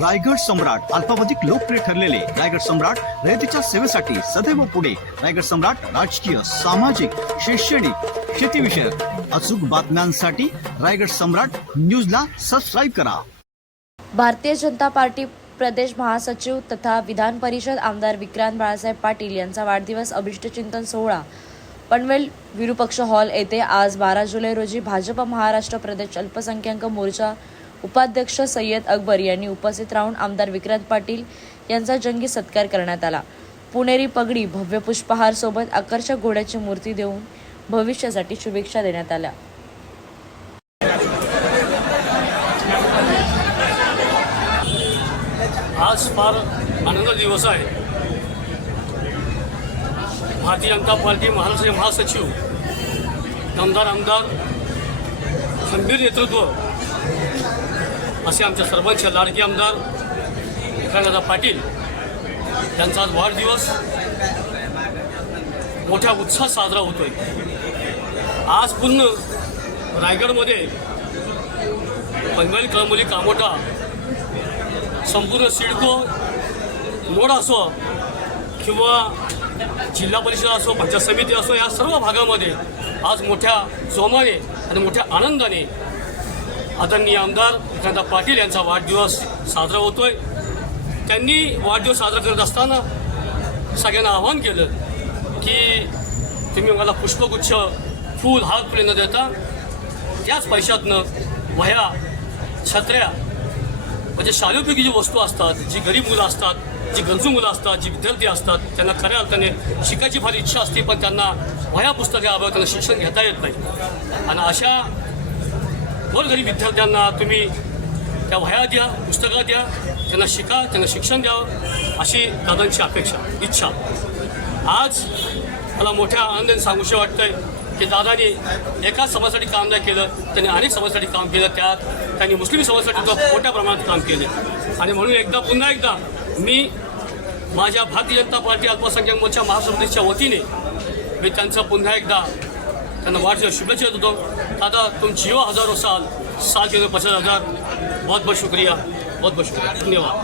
रायगड सम्राट अल्पावधिक लोकप्रिय ठरलेले रायगड सम्राट रयतेच्या सेवेसाठी सदैव पुढे. रायगड सम्राट राजकीय सामाजिक शैक्षणिक शेतीविषयक अचूक बातम्यांसाठी रायगड सम्राट न्यूजला सबस्क्राईब करा. भारतीय जनता पार्टी प्रदेश महासचिव तथा विधान परिषद आमदार विक्रांत बाळासाहेब पाटील यांचा वाढदिवस अभिष्टचिंतन सोहळा. पनवेल विरुपक्ष हॉल येथे आज बारा जुलै रोजी भाजप महाराष्ट्र प्रदेश अल्पसंख्याक मोर्चा उपाध्यक्ष सय्यद अकबर यांनी उपस्थित राहून आमदार विक्रांत पाटील यांचा जंगी सत्कार करण्यात आला. पुणेरी पगडी भव्य पुष्पहार सोबत आकर्षक घोड्याची मूर्ती देऊन भविष्यासाठी शुभेच्छा देण्यात आल्या. आज फार आनंद दिवस आहे. भारतीय जनता पार्टी महाराष्ट्राचे महासचिव आमदार आमदार खंबीर नेतृत्व असे आमच्या सर्वांचे लाडके आमदार विक्रांतदा पाटील यांचा आज वाढदिवस मोठ्या उत्साहात साजरा होतोय. आज पूर्ण रायगडमध्ये पनवेल कळमोली कामोटा संपूर्ण सिडको मोड असो किंवा जिल्हा परिषद असो पंचायत समिती असो या सर्व भागामध्ये आज मोठ्या जोमाने आणि मोठ्या आनंदाने आदरणीय आमदार विक्रांत पाटील यांचा वाढदिवस साजरा होतोय. त्यांनी वाढदिवस साजरा करत असताना सगळ्यांना आवाहन केलं की तुम्ही मला पुष्पगुच्छ फूल हार फुले न देता. त्याच पैशातनं वह्या छत्र्या म्हणजे शालेपैकी जी वस्तू असतात जी गरीब मुलं असतात जी गरजू मुलं असतात जी विद्यार्थी असतात त्यांना खऱ्या अर्थाने शिकायची फार इच्छा असते पण त्यांना वह्या पुस्तकाअभावी त्यांना शिक्षण घेता येत नाही. आणि अशा गोरगरीब विद्यार्थ्यांना तुम्ही त्या वह्या द्या पुस्तकं द्या त्यांना शिका त्यांना शिक्षण द्यावं अशी दादांची अपेक्षा इच्छा. आज मला मोठ्या आनंदाने सांगूशी वाटतंय की दादानी एकाच समाजासाठी काम नाही केलं त्यांनी अनेक समाजासाठी काम केलं त्यात त्यांनी मुस्लिम समाजासाठी सुद्धा मोठ्या प्रमाणात काम केले. आणि म्हणून एकदा पुन्हा एकदा मी माझ्या भारतीय जनता पार्टी अल्पसंख्याक मोर्चा महासमितीच्या वतीने मी त्यांचं पुन्हा एकदा त्यांना वाढदिवस शुभेच्छा देतो. दादा तुम जियो हजारो साल साल के लिए पचास हजार। बहुत बहुत शुक्रिया बहुत बहुत शुक्रिया। धन्यवाद।